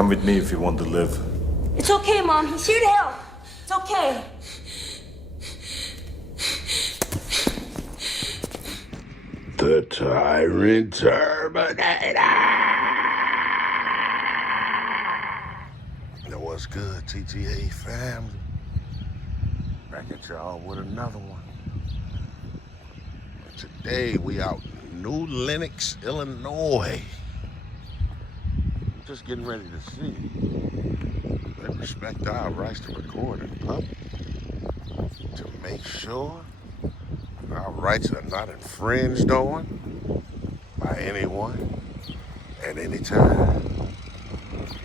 Come with me if you want to live. It's okay, Mom. He's here to help. It's okay. The Tyrant Terminator! What's good, TTA family? Back at y'all with another one. Today we out in New Lenox, Illinois. Just getting ready to see. They respect our rights to record in public. To make sure our rights are not infringed on by anyone at any time.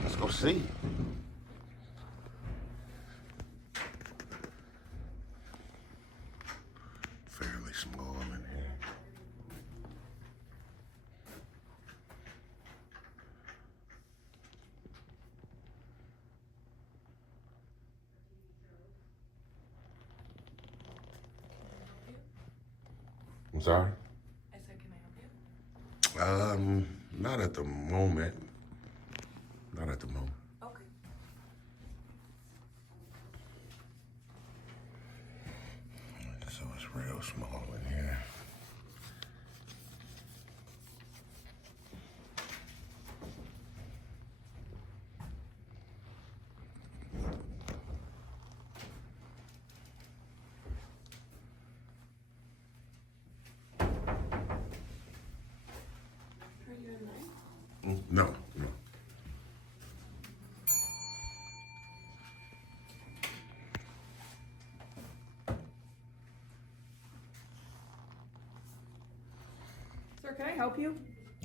Let's go see. Fairly small in here. I'm sorry? I said, can I help you? Not at the moment. Not at the moment. Okay. So it's real small in here. Are you in line? No, no. Sir, can I help you?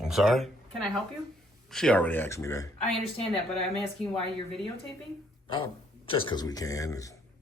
I'm sorry? Can I help you? She already asked me that. I understand that, but I'm asking why you're videotaping? Just because we can.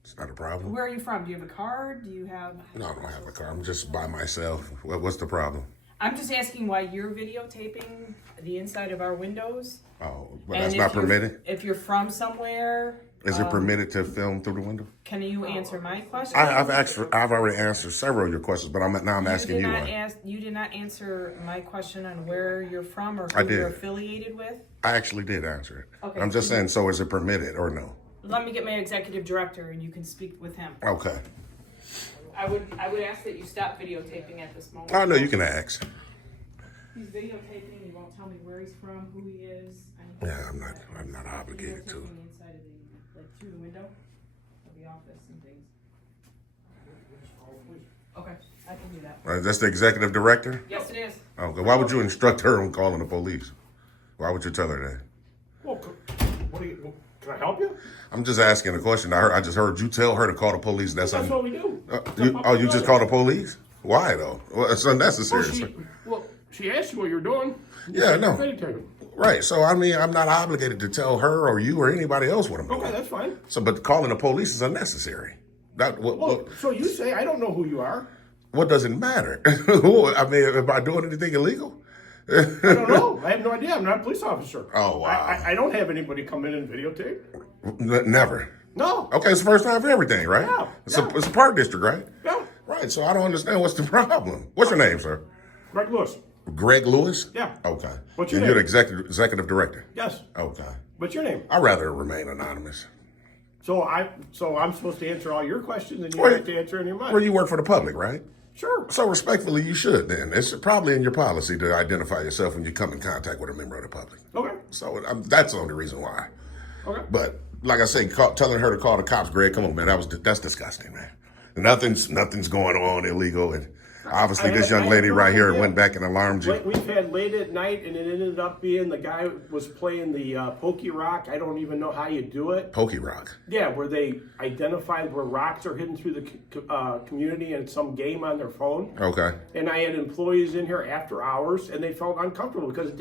It's not a problem. Where are you from? Do you have a card? Do you have... No, I don't have a car. I'm just by myself. What's the problem? I'm just asking why you're videotaping the inside of our windows. Oh, but And that's if not you're- permitted? If you're from somewhere... Is it permitted to film through the window? Can you answer my question? I've already answered several of your questions, but now I'm asking you one. You did not answer my question on where you're from or I who did. you're affiliated with. I actually did answer it. Okay. I'm just saying, so is it permitted or no? Let me get my executive director and you can speak with him. Okay. I would ask that you stop videotaping at this moment. Oh, no, you can ask. He's videotaping. He won't tell me where he's from, who he is. Yeah, I'm not obligated to. Videotaping the inside of the, like through the window of the office and things. Okay, I can do that. That's the executive director? Yes, it is. Okay. Why would you instruct her on calling the police? Why would you tell her Well, can I help you? that? I'm just asking a question. I just heard you tell her to call the police. That's what we do. you just call the police? Why though? Well, it's unnecessary. She asked you what you're doing. Yeah, no. Videotaping. Right. So I mean, I'm not obligated to tell her or you or anybody else what I'm doing. Okay, that's fine. So, but calling the police is unnecessary. So you say I don't know who you are. What does it matter? I mean, am I doing anything illegal? I don't know. I have no idea. I'm not a police officer. Oh, wow. I don't have anybody come in and videotape. Never. No. Okay, it's the first time for everything, right? Yeah, It's a park district, right? Yeah. Right. So I don't understand what's the problem. What's your name, sir? Greg Lewis. Greg Lewis? Yeah. Okay. What's your And you're name? the executive director? Yes. Okay. What's your name? I'd rather remain anonymous. So I'm supposed to answer all your questions and you Well, have to answer any of mine. Well, you work for the public, right? Sure. So respectfully, you should then. It's probably in your policy to identify yourself when you come in contact with a member of the public. Okay. So that's the only reason why. Okay. But like I say, telling her to call the cops, Greg, come on, man, that's disgusting, man. Nothing's going on illegal, and obviously this young lady right here went back and alarmed you. We've had late at night, and it ended up being the guy was playing the Pokey Rock. I don't even know how you do it. Pokey Rock. Yeah, where they identify where rocks are hidden through the community and some game on their phone. Okay. And I had employees in here after hours, and they felt uncomfortable because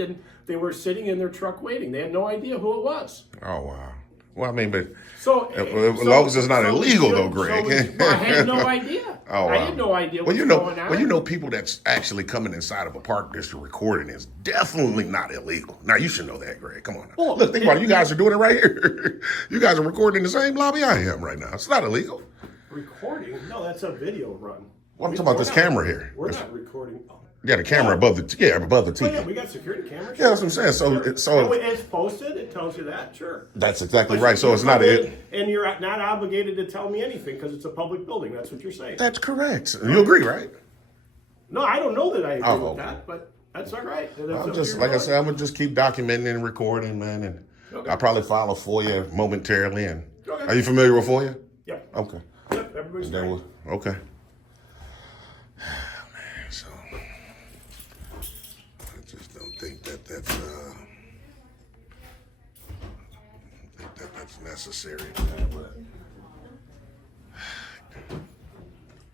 they were sitting in their truck waiting. They had no idea who it was. Oh wow. Well, I mean, but So as long as it's not illegal, though, Greg. I had no idea. Oh, wow. I had no idea what was going on. Well, you know, people that's actually coming inside of a park district recording is definitely not illegal. Now, you should know that, Greg. Come on. Now. Well, look, think about it. You guys are doing it right here. You guys are recording in the same lobby I am right now. It's not illegal. Recording? No, that's a video run. Well, I'm talking about this camera here. We're not recording. Oh. Yeah, the camera above the Oh, TV. yeah, we got security cameras. Yeah, that's what I'm saying. So, Sure. so It's posted. It tells you that. Sure. that's exactly But right. So you it's not come it. in and you're not obligated to tell me anything because it's a public building. That's what you're saying. That's correct. You agree, right? No, I don't know that I agree with okay. that, but that's all right. That's I'm up just to like I your said, I'm gonna just keep documenting and recording, man, and Okay. I'll probably file a FOIA momentarily. And Okay. are you familiar with FOIA? Yeah. Okay. Yep. Everybody's And then fine. okay. Man, so I just don't think that that's necessary, man. But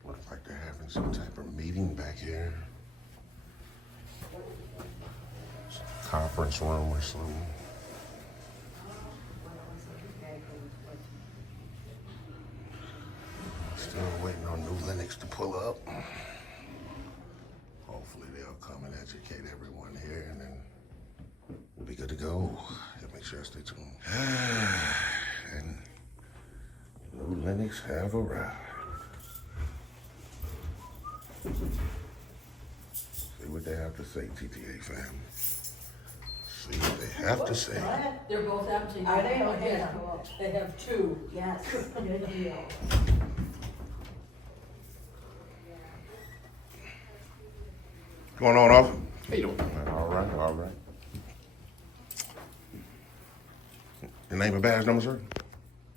looks like they're having some type of meeting back here. Some conference room or something. Still waiting on new Lenox to pull up. Hopefully they'll come and educate everyone here, and then we'll be good to go. Yeah, make sure I stay tuned. And new Lenox have arrived. See what they have to say, TTA fam. See what they have to say. They're both empty. Are they? Oh, Okay, yeah. cool. They have two. Yes, good deal. What's going on, Officer? How you doing? All right, all right. Your name and badge number, sir?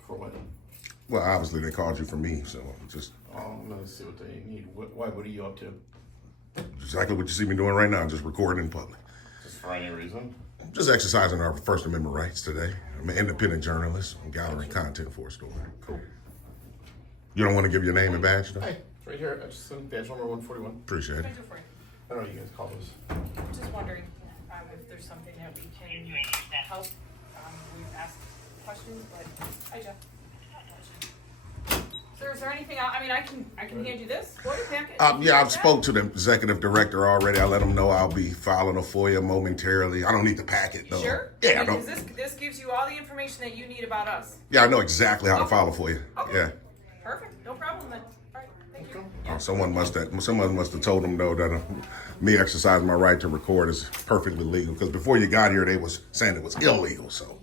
For what? Well, obviously they called you for me, so just Let's see what they need. What are you up to? exactly what you see me doing right now, just recording in public. Just for any reason? Just exercising our First Amendment rights today. I'm an independent journalist. I'm gathering content for a story. Cool. You don't want to give your name and badge, though? Hey, it's right here. I just sent badge number 141. Appreciate it. What can I do for you? I don't know what you guys call this. Just wondering if there's something that we can help. We've asked questions, but hi, Jeff. Sir, is there anything else? I mean, I can hand you this FOIA packet. Yeah, I've spoke to the executive director already. I let him know I'll be filing a FOIA momentarily. I don't need the packet, though. Sure. Yeah, I Because don't. this gives you all the information that you need about us. Yeah, I know exactly how to file a FOIA. Okay. Yeah. Perfect. No problem then. All right. Thank you. Someone must have told them though that me exercising my right to record is perfectly legal. Because before you got here, they was saying it was illegal. So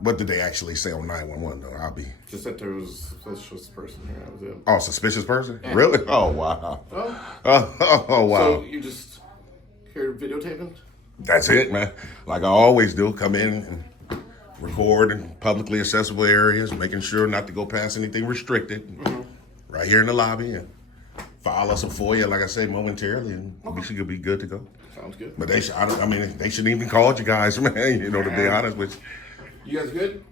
what did they actually say on 911 though? I'll be Just that there was a suspicious person here. That was it. oh, suspicious person? Really? Oh wow. Oh, Oh wow. so you just here videotaping? That's it, man. Like I always do, come in and record in publicly accessible areas, making sure not to go past anything restricted. Right here in the lobby, and file us a FOIA, like I said, momentarily, and we should be good to go. Sounds good. But they shouldn't even called you guys, man. You know, to be honest with you. You guys good?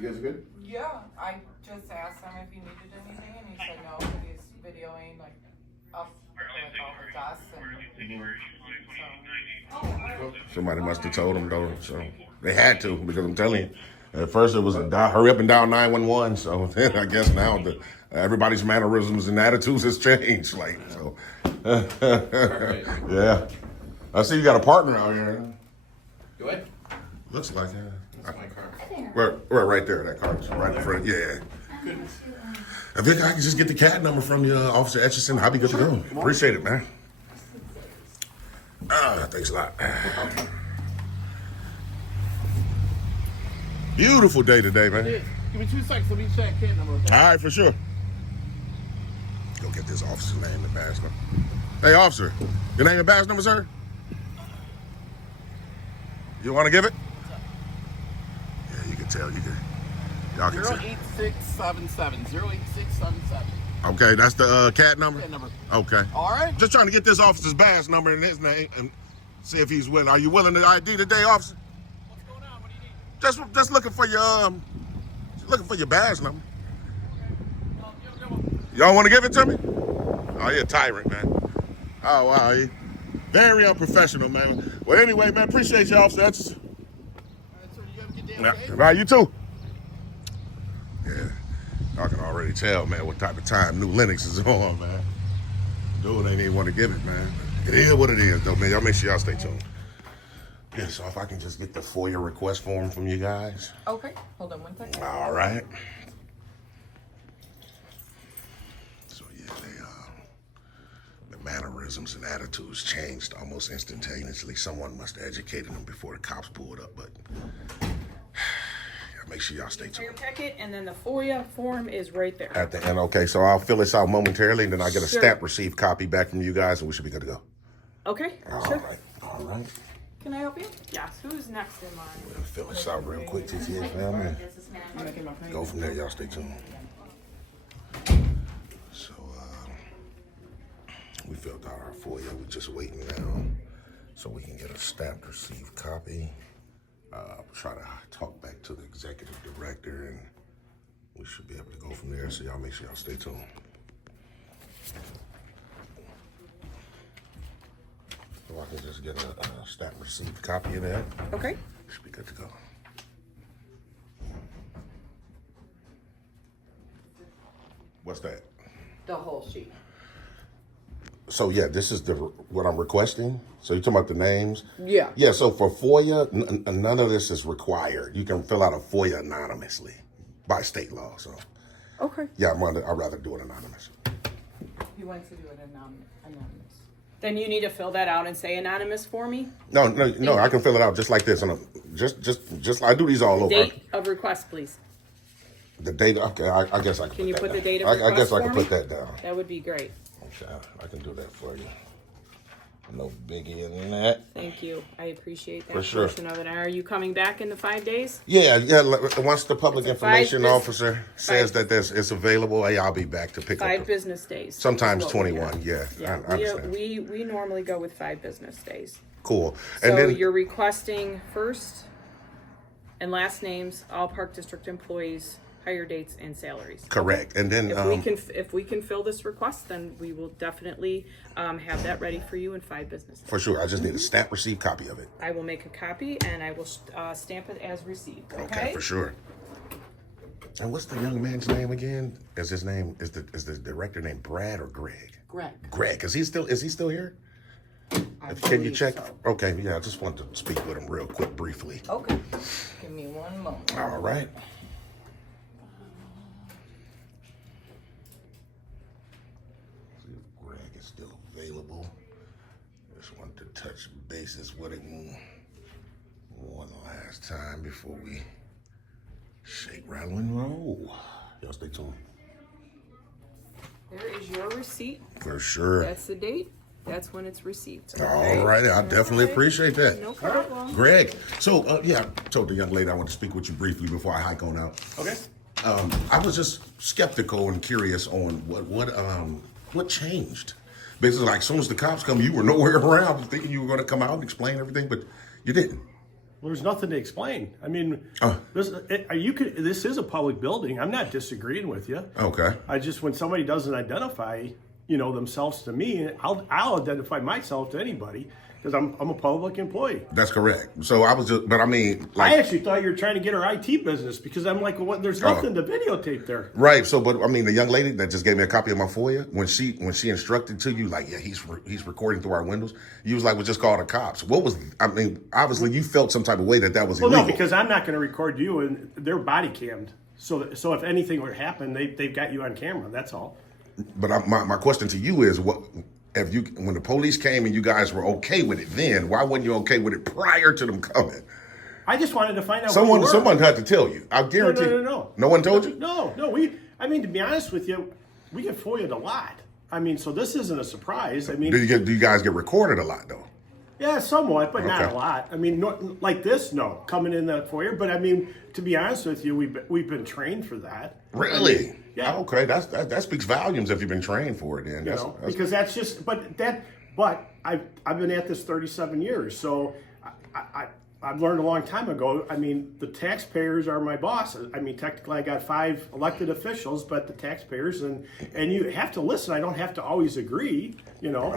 You guys good? Yeah, I just asked him if he needed anything, and he said no, but he's videoing like us, like all his us, and Somebody must have told them though, so they had to because I'm telling you. At first it was a hurry up and dial 911. So then I guess now everybody's mannerisms and attitudes has changed. Like so, yeah. I see you got a partner out here. Go ahead. Looks like That's my car. we're right there. That car's right in front. Yeah. If I can just get the CAT number from you, Officer Etchison, I'll be good to go. Appreciate it, man. Thanks a lot. Beautiful day today, man. Give me 2 seconds. Let me check kid number. All right, for sure. Go get this officer's name and badge number. Hey, officer, your name and badge number, sir? You want to give it? Yeah, you can tell. Y'all can tell. 08677. 08677. Okay, that's the CAT number? Kid number. Okay. All right. Just trying to get this officer's badge number and his name and see if he's willing. Are you willing to ID today, officer? What's going on? What do you need? Just looking for your badge number. Y'all want to give it to me? Oh, you're a tyrant, man. Oh wow, he very unprofessional, man. Well, anyway, man, appreciate you, officer. That's All right, sir. You have a good day. yeah. Okay? Right, you too. Yeah, I can already tell, man, what type of time new Lenox is on, man. Dude ain't even want to give it, man. It is what it is, though, man. Y'all make sure y'all stay tuned. Yeah, so if I can just get the FOIA request form from you guys. okay, hold on one second. All right. So yeah, mannerisms and attitudes changed almost instantaneously. Someone must have educated them before the cops pulled up, but make sure y'all stay Your tuned. packet, and then the FOIA form is right there. At the end, okay, so I'll fill this out momentarily, and then I get a Sure. stamp receipt copy back from you guys, and we should be good to go. Okay, All sure. right, all right. Can I help you? Yes, who's next in line? We'll fill this out real quick, TTA family. Go from there, y'all stay tuned. So, we filled out our FOIA. We're just waiting now so we can get a stamped received copy. Try to talk back to the executive director, and we should be able to go from there. So y'all make sure y'all stay tuned. So I can just get a stamped received copy of that. Okay. Should be good to go. What's that? The whole sheet. So yeah, this is what I'm requesting. So you're talking about the names? Yeah. Yeah. So for FOIA, none of this is required. You can fill out a FOIA anonymously by state law. So Okay. yeah, I'd rather do it anonymous. He wants to do it anonymous. Then you need to fill that out and say anonymous for me. No. I can fill it out just like this, and just I do these all over. Date of request, please. The date. Okay, I guess I can. Can you put the down. date of I request guess I for can me? put that down. That would be great. Okay, I can do that for you. No biggie in that. Thank you. I appreciate that For sure. portion of it. Are you coming back in the 5 days? Yeah. Once the public information bus- officer says that it's available, hey, I'll be back to pick 5 up. business days. Sometimes is what we 21. have. Yeah, Yeah, I understand. we normally go with 5 business days. Cool. So And then you're requesting first and last names, all Park District employees, hire dates, and salaries. correct. And then If we can fill this request, then we will definitely have that ready for you in 5 business days. for sure, I just need a stamp receipt copy of it. I will make a copy and I will stamp it as received. Okay, for sure. And what's the young man's name again? Is the director named Brad or Greg? Greg. Greg. Is he still here? I Can you believe check? so. Okay, yeah, I just wanted to speak with him real quick, briefly. Okay. Give me one moment. All right. See if Greg is still available. Just wanted to touch bases with him one last time before we shake, rattle, and roll. Y'all stay tuned. There is your receipt. For sure. That's the date. That's when it's received. All right, I definitely appreciate that. No problem. Greg, so I told the young lady I want to speak with you briefly before I hike on out. Okay. I was just skeptical and curious on what changed. Because like, as soon as the cops come, you were nowhere around, thinking you were going to come out and explain everything, but you didn't. Well, there's nothing to explain. I mean, this is a public building. I'm not disagreeing with you. Okay. I just, when somebody doesn't identify, themselves to me, I'll identify myself to anybody because I'm a public employee. That's correct. So I was just, but I mean, like, I actually thought you were trying to get her IT business because I'm like, well, there's nothing to videotape there. right. So, but I mean, the young lady that just gave me a copy of my FOIA, when she instructed to you, like, yeah, he's recording through our windows. You was like, well, just call the cops. What was? I mean, obviously, you felt some type of way that was Well, illegal. no, because I'm not going to record you, and they're body cammed. So if anything would happen, they've got you on camera. That's all. But my question to you is, what if you, when the police came and you guys were okay with it then, why weren't you okay with it prior to them coming? I just wanted to find out. who you were. Someone had to tell you. I guarantee. No. No one told you? No. I mean, to be honest with you, we get FOIA'd a lot. I mean, so this isn't a surprise. I mean, Do you guys get recorded a lot though? yeah, somewhat, but not Okay. a lot. I mean, like this, no, coming in that FOIA. But I mean, to be honest with you, we've been trained for that. Really? I mean, yeah. Okay, that speaks volumes if you've been trained for it. Then Because that's just, but I've been at this 37 years, so I've learned a long time ago. I mean, the taxpayers are my bosses. I mean, technically, I got 5 elected officials, but the taxpayers, and you have to listen. I don't have to always agree. You nailed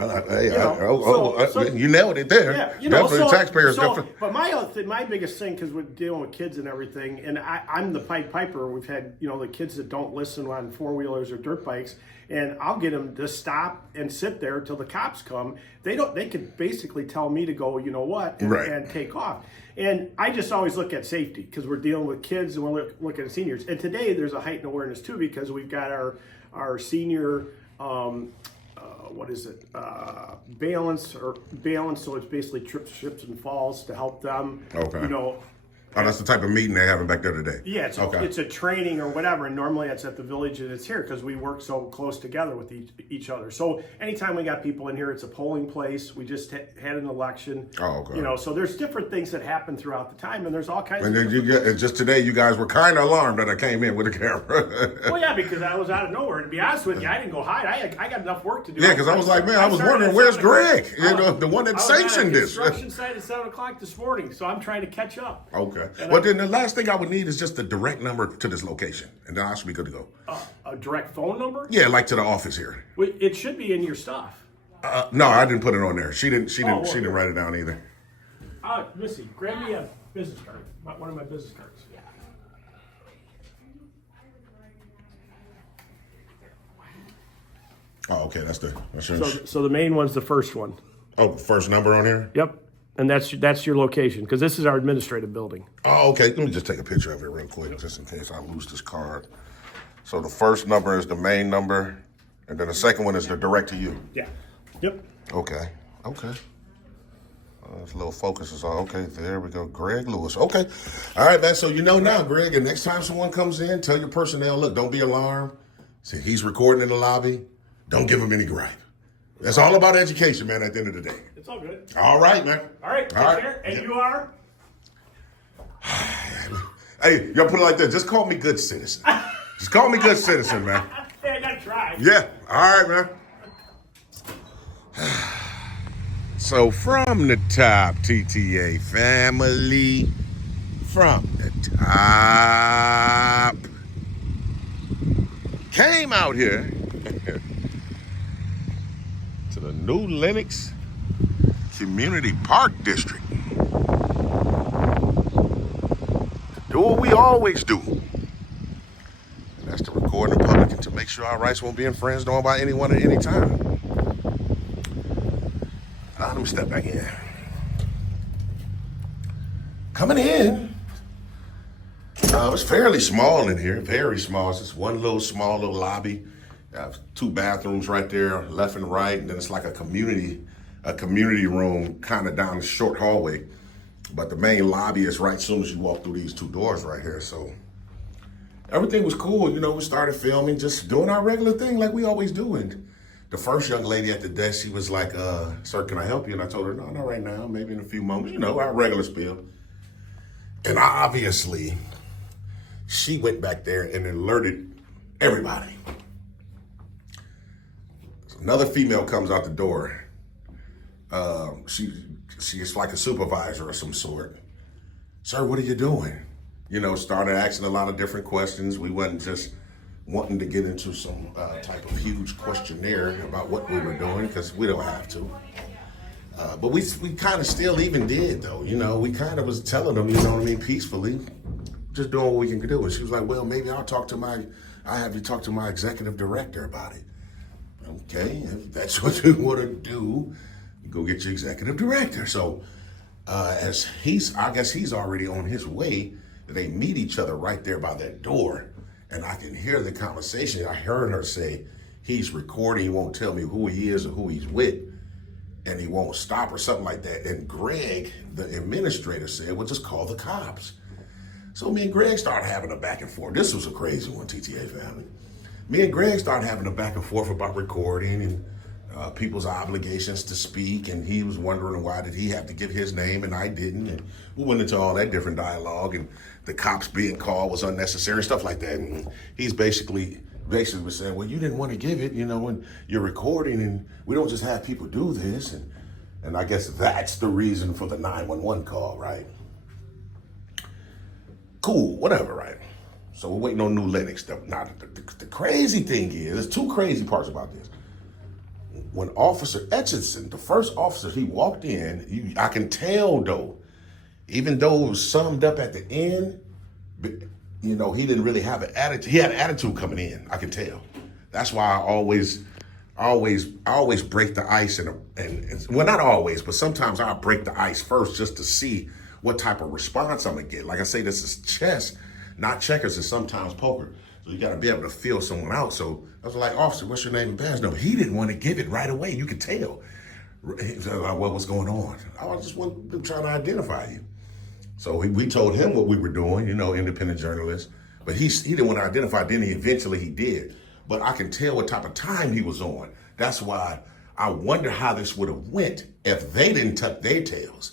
it there. Yeah, Definitely taxpayers. But my biggest thing, because we're dealing with kids and everything, and I'm the Pied Piper. We've had the kids that don't listen on 4-wheelers or dirt bikes, and I'll get them to stop and sit there till the cops come. They could basically tell me to go, and take off. And I just always look at safety because we're dealing with kids and we're looking at seniors. And today there's a heightened awareness too because we've got our senior. what is it? Balance, so it's basically trips, ships, and falls to help them. Okay. You know. Oh, that's the type of meeting they're having back there today. Yeah, it's a training or whatever, and normally it's at the village and it's here because we work so close together with each other. So anytime we got people in here, it's a polling place. We just had an election. Oh, okay. You know, so there's different things that happen throughout the time, and there's all kinds. And of then just today, you guys were kind of alarmed that I came in with a camera. Well, yeah, because I was out of nowhere. To be honest with you, I didn't go hide. I got enough work to do. Yeah, because I was like, man, I was wondering, where's Greg? You know, the one that sanctioned this. Construction site at 7:00 this morning, so I'm trying to catch up. Okay. Well, then the last thing I would need is just the direct number to this location, and then I should be good to go. A direct phone number? Yeah, like to the office here. It should be in your stuff. No, I didn't put it on there. She didn't well, write it down either. Missy, grab me a business card. One of my business cards. Oh, okay, that's So the main one's the first one. oh, first number on here. Yep. And that's your location, because this is our administrative building. Oh, okay. Let me just take a picture of it real quick, just in case I lose this card. So the first number is the main number, and then the second one is the direct to you. Yeah. Yep. Okay. This little focus is all okay. There we go. Greg Lewis. Okay. All right, man. So you know now, Greg, and next time someone comes in, tell your personnel, look, don't be alarmed. Say he's recording in the lobby. Don't give him any gripe. That's all about education, man, at the end of the day. It's all good. All right, man. All right. Take care. And you are? Hey, y'all put it like this. Just call me good citizen. Just call me good citizen, man. Hey, I got to try. Yeah. All right, man. So from the top, TTA family, from the top, came out here to the new Lenox Community Park District to do what we always do. And that's to record in public and to make sure our rights won't be infringed on by anyone at any time. Let me step back in. Coming in, it's fairly small in here, very small. It's just one small little lobby. Two bathrooms right there, left and right, and then it's like a community room kind of down the short hallway. But the main lobby is right as soon as you walk through these two doors right here. So everything was cool. You know, we started filming, just doing our regular thing like we always do. And the first young lady at the desk, she was like, sir, can I help you? And I told her, no, not right now, maybe in a few moments, you know, our regular spiel. And obviously, she went back there and alerted everybody. So another female comes out the door. She's like a supervisor of some sort. Sir, what are you doing? You know, started asking a lot of different questions. We wasn't just wanting to get into some type of huge questionnaire about what we were doing, because we don't have to. But we kind of still even did, though. You know, we kind of was telling them, you know what I mean, peacefully, just doing what we can do. And she was like, well, maybe I'll have you talk to my executive director about it. Okay, if that's what you want to do, you go get your executive director. So I guess he's already on his way. They meet each other right there by that door. And I can hear the conversation. I heard her say, he's recording, he won't tell me who he is or who he's with, and he won't stop or something like that. And Greg, the administrator, said, well, just call the cops. So me and Greg started having a back and forth. This was a crazy one, TTA family. Me and Greg started having a back and forth about recording and people's obligations to speak, and he was wondering why did he have to give his name and I didn't, and we went into all that different dialogue, and the cops being called was unnecessary, stuff like that. And he's basically was saying, well, you didn't want to give it, you know, when you're recording, and we don't just have people do this, and I guess that's the reason for the 911 call, right? Cool, whatever, right? So we're waiting on new Lenox. Now, the crazy thing is, there's two crazy parts about this. When Officer Etchison, the first officer, he walked in, I can tell though, even though it was summed up at the end, you know, he didn't really have an attitude. He had an attitude coming in, I can tell. That's why I always break the ice and well, not always, but sometimes I'll break the ice first just to see what type of response I'm gonna get. Like I say, this is chess, not checkers, it's sometimes poker. So you gotta be able to feel someone out. So I was like, officer, what's your name and badge number? He didn't want to give it right away. You could tell. He was like, what was going on? I was just trying to identify you. So we told him what we were doing, you know, independent journalist. But he didn't want to identify. Then eventually he did. But I can tell what type of time he was on. That's why I wonder how this would have went if they didn't tuck their tails,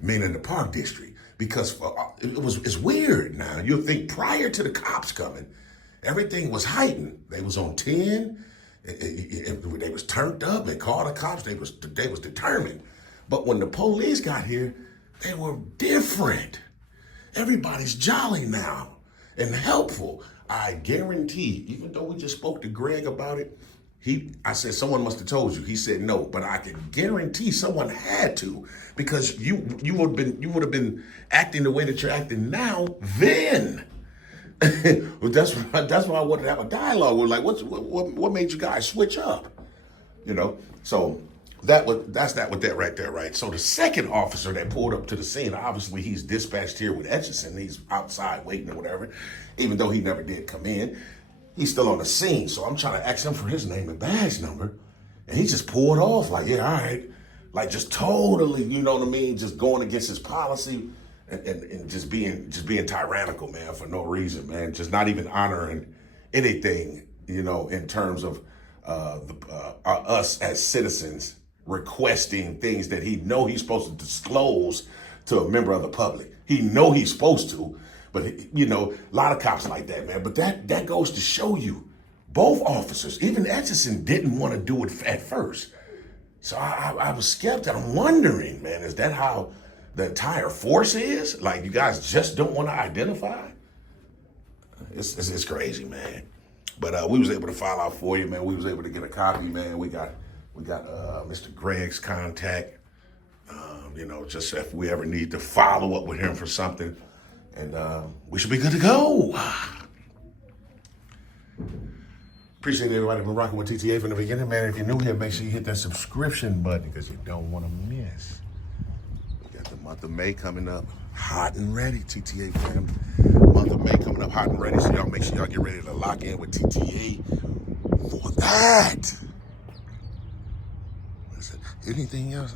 meaning the Park District. Because it's weird now. You'll think prior to the cops coming, everything was heightened. They was on 10. They was turned up and called the cops. They was determined. But when the police got here, they were different. Everybody's jolly now and helpful. I guarantee, even though we just spoke to Greg about it, I said, someone must have told you. He said no, but I can guarantee someone had to, because you would have been acting the way that you're acting now then. That's why I wanted to have a dialogue. We're like, what made you guys switch up? You know, so that's that with that right there, right? So the second officer that pulled up to the scene, obviously he's dispatched here with Etchison. He's outside waiting or whatever, even though he never did come in. He's still on the scene, so I'm trying to ask him for his name and badge number, and he just pulled off like, yeah, all right, like just totally, you know what I mean, just going against his policy. And just being tyrannical, man, for no reason, man. Just not even honoring anything, you know, in terms of us as citizens requesting things that he know he's supposed to disclose to a member of the public. He know he's supposed to, but you know, a lot of cops like that, man. But that goes to show you, both officers, even Etchison, didn't want to do it at first. So I was skeptical. I'm wondering, man, is that how the entire force is? Like, you guys just don't want to identify? It's crazy, man. But we was able to file out for you, man. We was able to get a copy, man. We got Mr. Greg's contact. You know, just if we ever need to follow up with him for something, and we should be good to go. Appreciate everybody been rocking with TTA from the beginning, man. If you're new here, make sure you hit that subscription button because you don't want to miss. The month of May coming up hot and ready, TTA family. Month of May coming up hot and ready, so y'all make sure y'all get ready to lock in with TTA for that. Listen, anything else?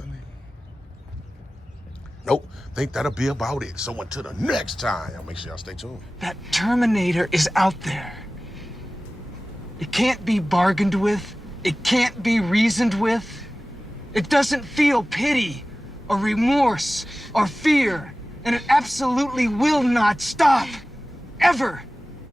Nope, think that'll be about it. So until the next time, y'all make sure y'all stay tuned. That Terminator is out there. It can't be bargained with. It can't be reasoned with. It doesn't feel pity or remorse or fear, and it absolutely will not stop, ever.